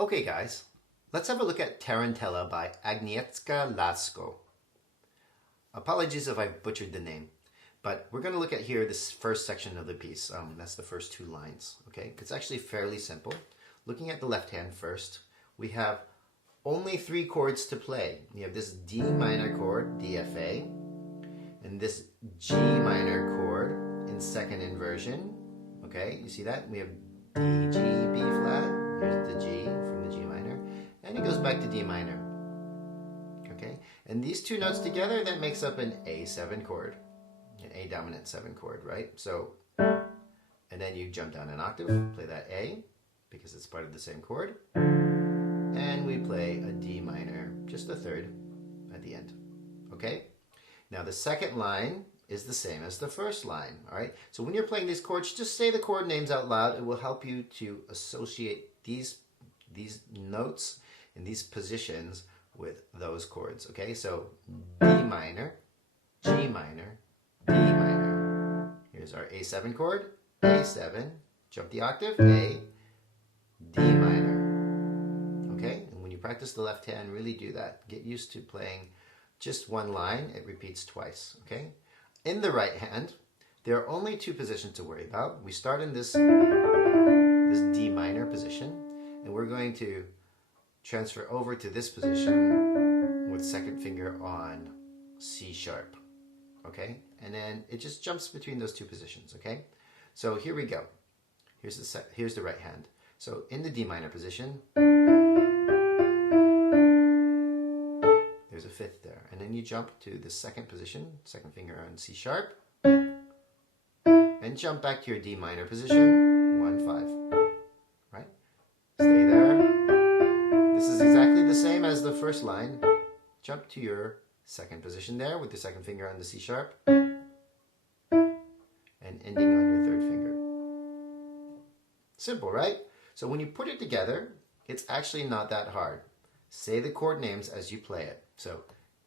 Okay guys, let's have a look at Tarantella by Agnieszka Lasko. Apologies if I butchered the name, but we're going to look at here this first section of the piece. That's the first two lines, okay? It's actually fairly simple. Looking at the left hand first, we have only three chords to play. We have this D minor chord, DFA, and this G minor chord in second inversion, okay? You see that? We have D, G, B flat. Here's the G from the G minor, and it goes back to D minor. Okay, and these two notes together, that makes up an A7 chord, an A dominant 7 chord, right? So, and then you jump down an octave, play that A, because it's part of the same chord, and we play a D minor, just a third at the end. Okay, now the second line is the same as the first line, all right? So when you're playing these chords, just say the chord names out loud. It will help you to associate these notes and these positions with those chords, okay? So D minor, G minor, D minor. Here's our A7 chord, A7, jump the octave, A, D minor, okay? And when you practice the left hand, really do that. Get used to playing just one line. It repeats twice, okay? In the right hand, there are only two positions to worry about. We start in this D minor position, and we're going to transfer over to this position with second finger on C sharp, okay? And then it just jumps between those two positions, okay? So here we go. Here's the right hand. So in the D minor position, there's a fifth there, and then you jump to the second position, second finger on C sharp, and jump back to your D minor position, 1-5, right? Stay there. This is exactly the same as the first line. Jump to your second position there with the second finger on the C sharp, and ending on your third finger. Simple, right? So when you put it together, it's actually not that hard. Say the chord names as you play it. So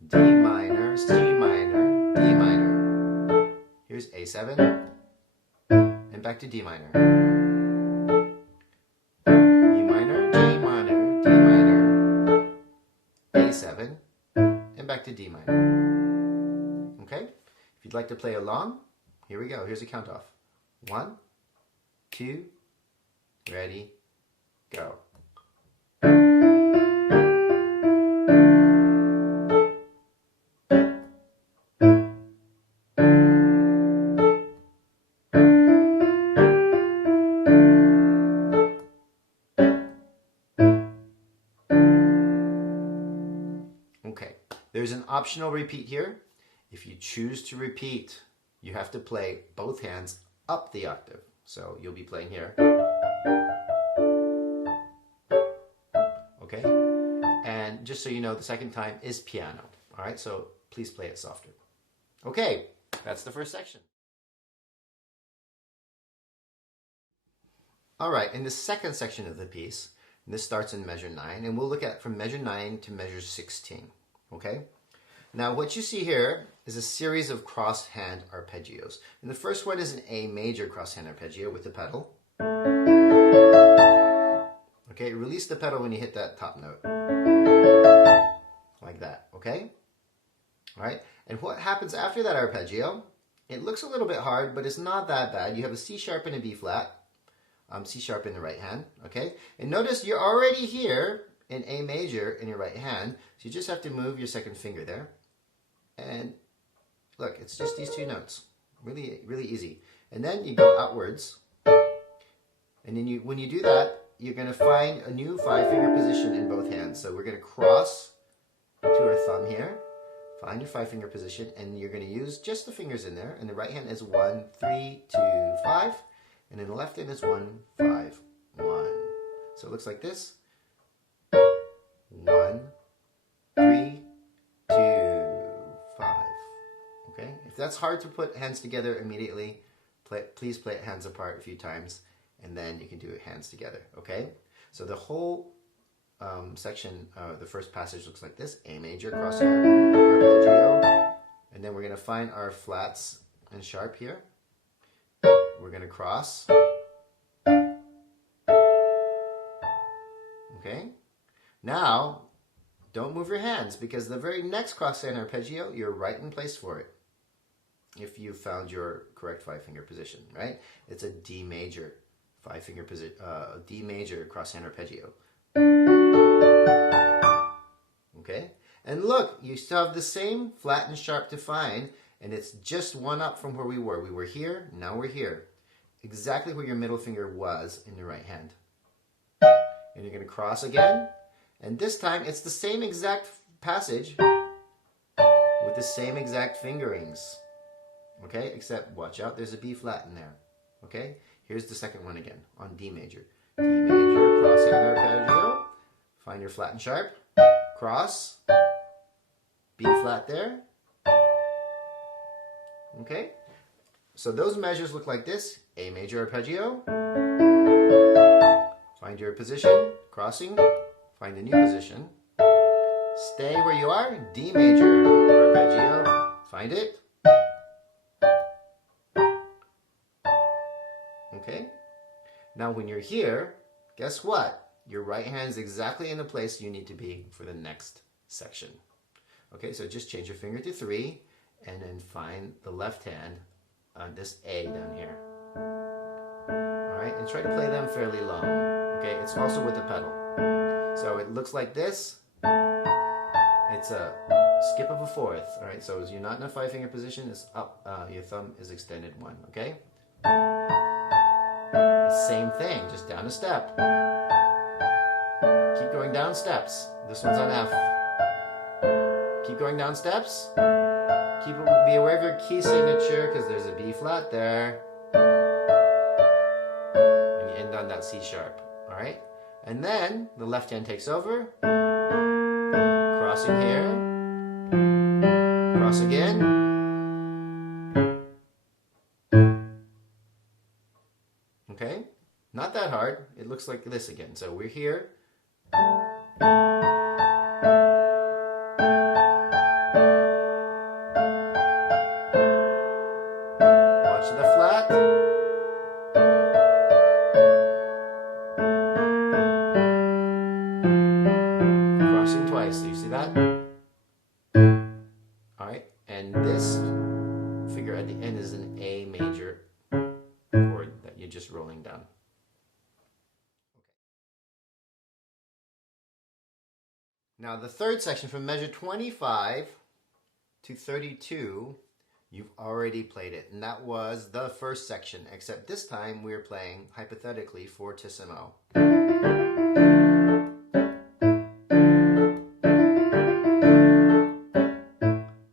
D minor, C minor, D minor. Here's A7, and back to D minor. E minor, G minor, D minor, A7, and back to D minor. Okay? If you'd like to play along, here we go. Here's a count off. 1, 2, ready, go. Okay, there's an optional repeat here. If you choose to repeat, you have to play both hands up the octave. So you'll be playing here. Okay, and just so you know, the second time is piano. All right, so please play it softer. Okay, that's the first section. All right, in the second section of the piece, and this starts in measure 9, and we'll look at from measure 9 to measure 16, okay? Now what you see here is a series of cross-hand arpeggios. And the first one is an A major cross-hand arpeggio with the pedal. Okay, release the pedal when you hit that top note. Like that, okay? All right, and what happens after that arpeggio, it looks a little bit hard, but it's not that bad. You have a C sharp and a B flat. C sharp in the right hand, okay? And notice you're already here in A major in your right hand, so you just have to move your second finger there. And look, it's just these two notes. Really, really easy. And then you go outwards. And then when you do that, you're going to find a new 5-finger position in both hands. So we're going to cross to our thumb here, find your 5-finger position, and you're going to use just the fingers in there. And the right hand is 1, 3, 2, 5. And then the left hand is 1, 5, 1. So it looks like this. 1, 3, 2, 5. Okay? If that's hard to put hands together immediately, please play it hands apart a few times, and then you can do it hands together. Okay? So the whole section, the first passage looks like this. A major crosshair arpeggio. And then we're going to find our flats and sharp here. We're going to cross. Okay? Now, don't move your hands because the very next cross-hand arpeggio, you're right in place for it. If you found your correct 5-finger position, right? It's a D major 5-finger position, D major cross-hand arpeggio. Okay? And look, you still have the same flat and sharp to find, and it's just one up from where we were. We were here, now we're here. Exactly where your middle finger was in the right hand. And you're going to cross again, and this time it's the same exact passage with the same exact fingerings. Okay, except watch out, there's a B flat in there. Okay, here's the second one again on D major. D major, cross-hand arpeggio. Find your flat and sharp. Cross. B flat there. Okay, so those measures look like this. A major arpeggio. Find your position. Crossing. Find a new position. Stay where you are. D major arpeggio. Find it. Okay, now when you're here, guess what? Your right hand is exactly in the place you need to be for the next section. Okay, so just change your finger to 3 and then find the left hand on this A down here. Alright, and try to play them fairly low. Okay, it's also with the pedal. So it looks like this. It's a skip of a fourth. Alright, so you're not in a 5-finger position, it's up, your thumb is extended 1, okay? Same thing, just down a step. Keep going down steps. This one's on F. Keep going down steps. Be aware of your key signature because there's a B flat there. And you end on that C sharp. Alright? And then the left hand takes over. Crossing here. Cross again. Okay, not that hard. It looks like this again. So we're here. Watch the flat. Crossing twice. So you see that? All right, and this figure at the end is an A major chord that you're just rolling down. Now the third section from measure 25 to 32, you've already played it, and that was the first section, except this time we're playing hypothetically fortissimo.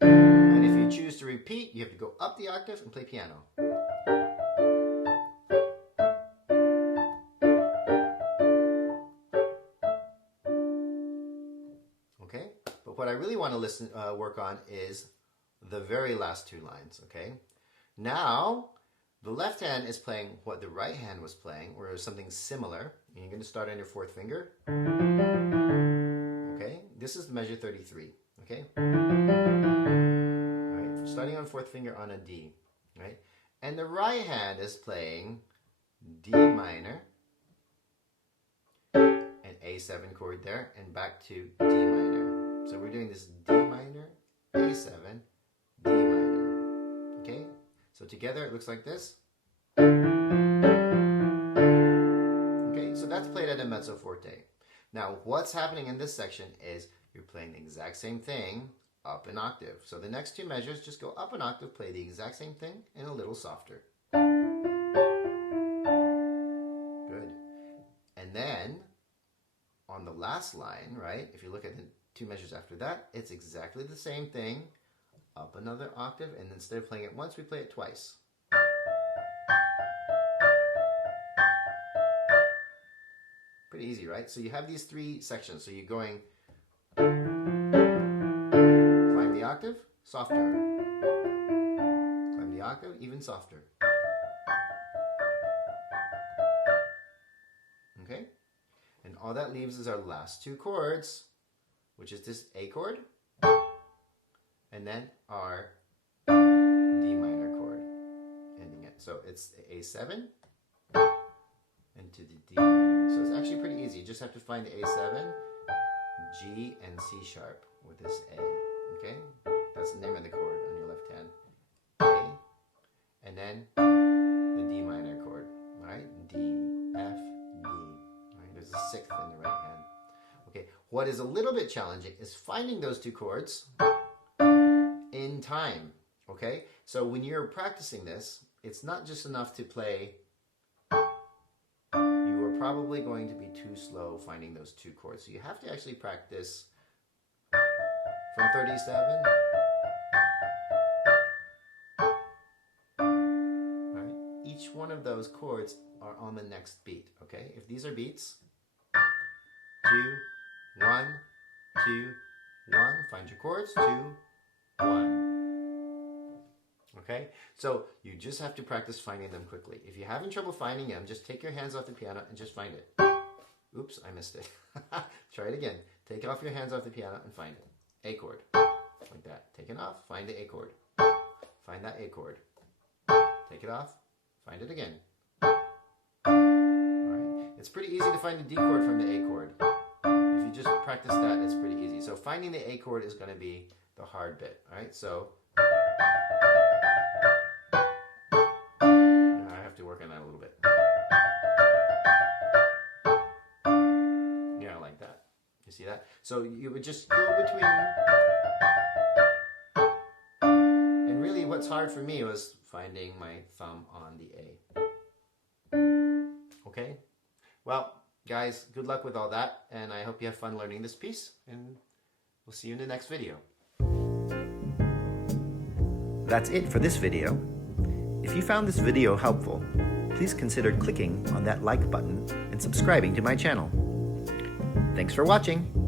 And if you choose to repeat, you have to go up the octave and play piano. Okay, but what I really want to work on is the very last 2 lines. Okay, now the left hand is playing what the right hand was playing, or something similar. And you're going to start on your 4th finger. Okay, this is measure 33. Okay, all right, starting on 4th finger on a D. Right, and the right hand is playing D minor. A7 chord there, and back to D minor. So we're doing this D minor, A7, D minor. Okay? So together it looks like this. Okay, so that's played at a mezzo forte. Now, what's happening in this section is you're playing the exact same thing up an octave. So the next 2 measures, just go up an octave, play the exact same thing, and a little softer. Good. And then on the last line, right, if you look at the 2 measures after that, it's exactly the same thing, up another octave, and instead of playing it once, we play it twice. Pretty easy, right? So you have these 3 sections. So you're going, climb the octave, softer. Climb the octave, even softer. Okay? And all that leaves is our last 2 chords, which is this A chord, and then our D minor chord, ending it. So it's the A7 into the D minor. So it's actually pretty easy. You just have to find the A7 G and C sharp with this A, okay? That's the name of the chord on your left hand. A, and then the D minor chord, right? D, F, D, right? There's a sixth in the right hand. Okay, what is a little bit challenging is finding those two chords in time, okay? So when you're practicing this, it's not just enough to play. You are probably going to be too slow finding those two chords. So you have to actually practice from 37. Right? Each one of those chords are on the next beat, okay? If these are beats, 2, 1, 2, 1, find your chords, 2, 1. Okay, so you just have to practice finding them quickly. If you're having trouble finding them, just take your hands off the piano and just find it. Oops, I missed it. Try it again. Take off your hands off the piano and find it. A chord. Like that. Take it off, find the A chord. Find that A chord. Take it off, find it again. Alright, it's pretty easy to find the D chord from the A chord. If you just practice that, it's pretty easy. So finding the A chord is going to be the hard bit. Alright, so I have to work on that a little bit. Yeah, like that. You see that? So you would just go between. And really what's hard for me was finding my thumb on the A. Okay? Well, guys, good luck with all that, and I hope you have fun learning this piece, and we'll see you in the next video. That's it for this video. If you found this video helpful, please consider clicking on that like button and subscribing to my channel. Thanks for watching.